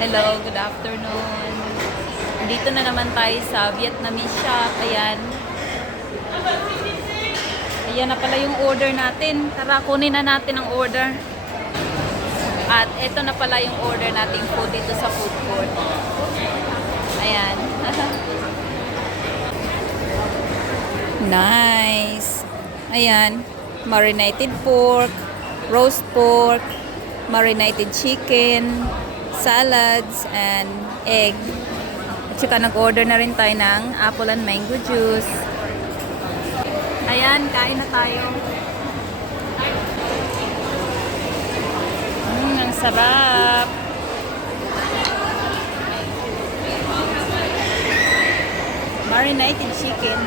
Hello, good afternoon. Dito na naman tayo sa Vietnamese shop. Ayan. Ayan na pala yung order natin. Tara, kunin na natin ang order. At ito na pala yung order nating food dito sa food court. Ayan. Nice. Ayan. Marinated pork, roast pork, marinated chicken, salads, and egg. At saka nag-order na rin tayo ng apple and mango juice. Ayan, kain na tayo. Ang sarap. Marinated chicken.